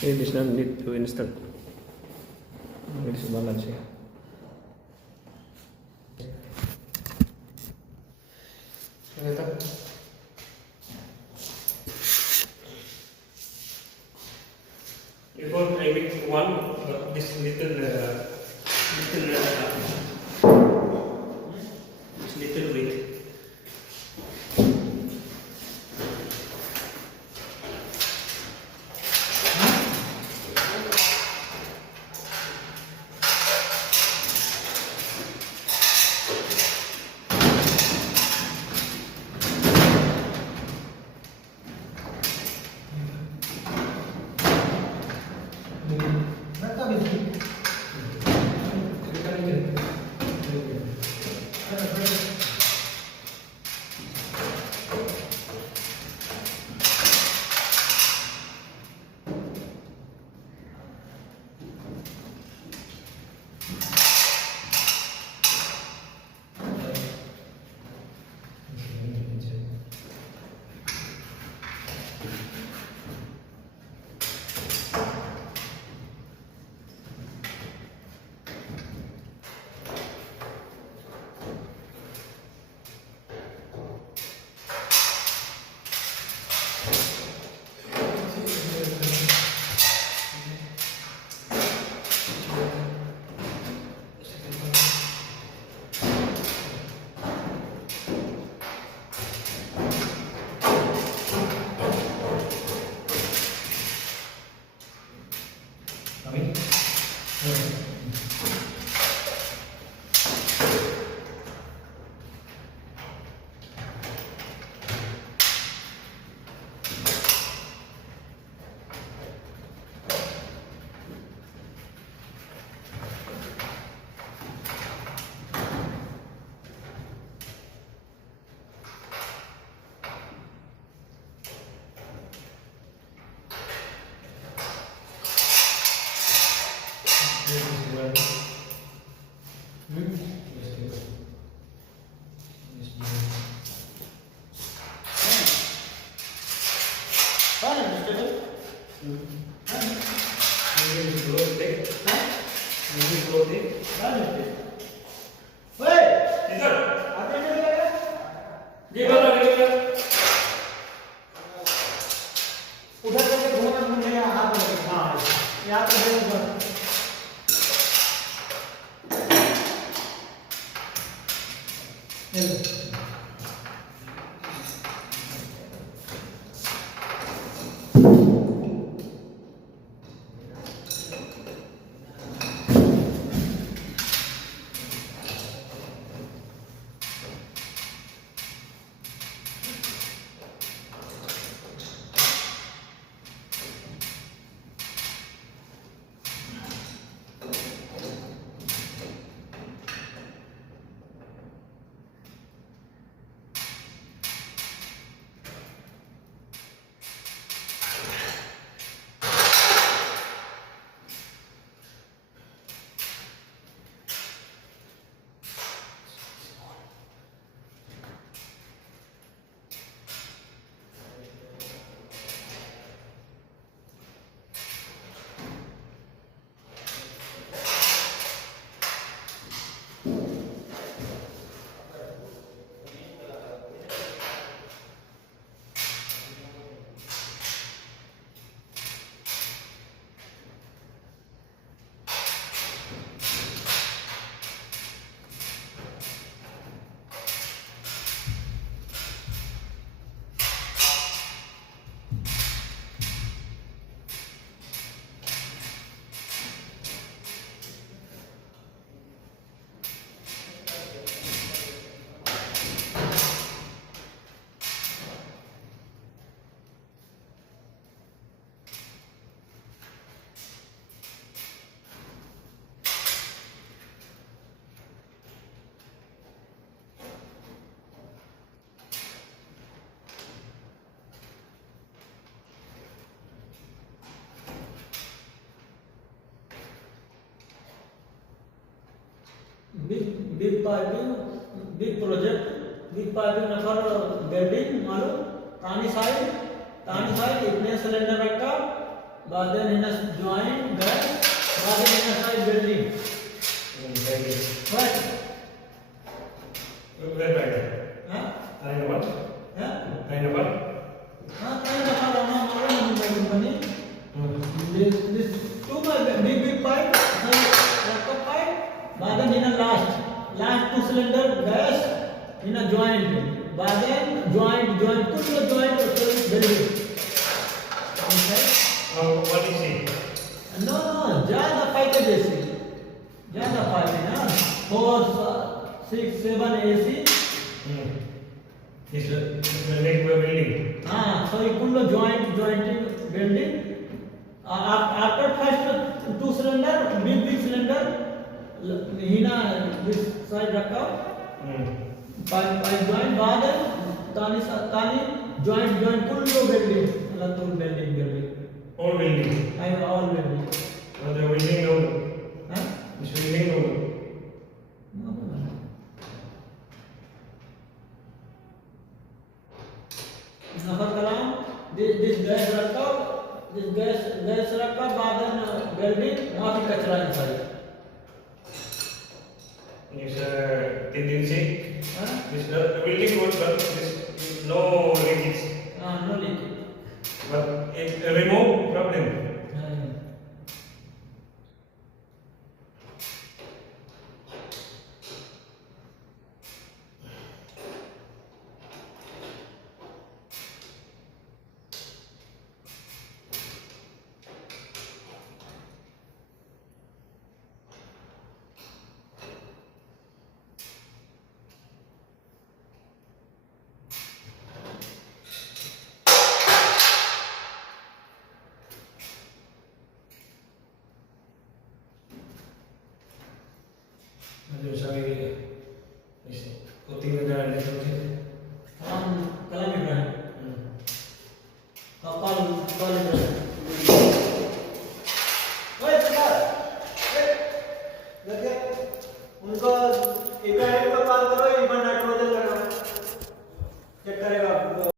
This one need to install. It's balance here. Before I make one, this little weight. big piping, big project, big piping for building मालूम तानी side इतने cylinder रखा बाद में इन joint gas, बाद में इन side welding. Right? Where by? Huh? Line number? Huh? Line number? Kind of company. This two big pipe, backup pipe, बाद में इन last two cylinder gas इन joint, बाद में joint कुछ joint welding. What is it? No, ज्यादा pipe है जैसे, ज्यादा pipe है ना, 4, 6, 7 AC. This leg welding. हाँ, so ये कुल jointing welding. After first two cylinder, big cylinder, Hina this side रखा, pipe joint बाद तानी joint कुल welding, मतलब कुल welding. All welding. I am all welding. The welding no. Huh? This welding no. नफर Kalam this gas रखा, gas रखा बाद में welding वहाँ भी कचरा निकाले. This tendency. हाँ? This the welding work, but this no leakage. हाँ, no leakage. But it remove problem. Aduh, saya putih negara ni tu. कलाम इब्राहिम. कपाल इब्राहिम. ओए सरकार, देखिए उनको